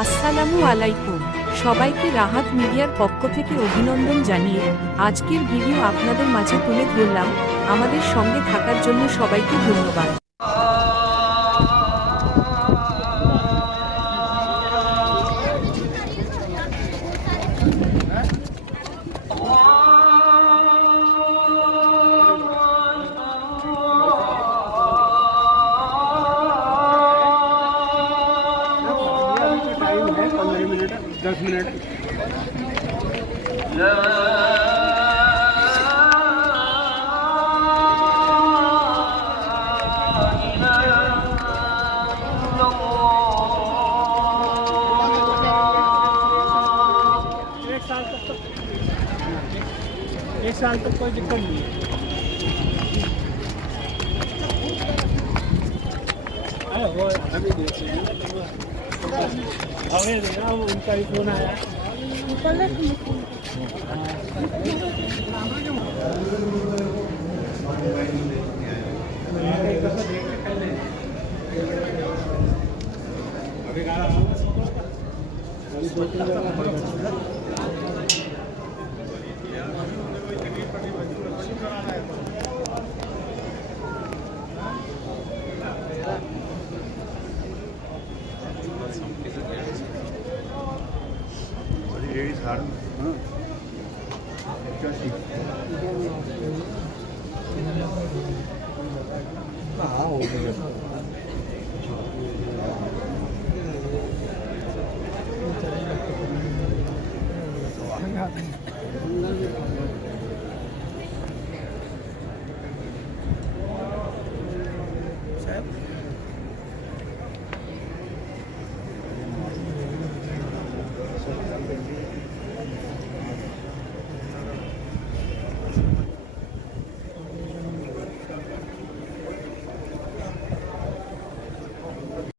আসসালামু আলাইকুম। সবাইকে রাহাত মিডিয়ার পক্ষ থেকে অভিনন্দন জানিয়ে আজকের ভিডিও আপনাদের মাঝে তুলে ধরলাম। আমাদের সঙ্গে থাকার জন্য সবাইকে ধন্যবাদ। टाइम है 15 मिनट 10 मिनट एक साल तक कोई दिक्कत नहीं है। वो अभी देखिए उनका ही फोन आया। हाँ हो गया।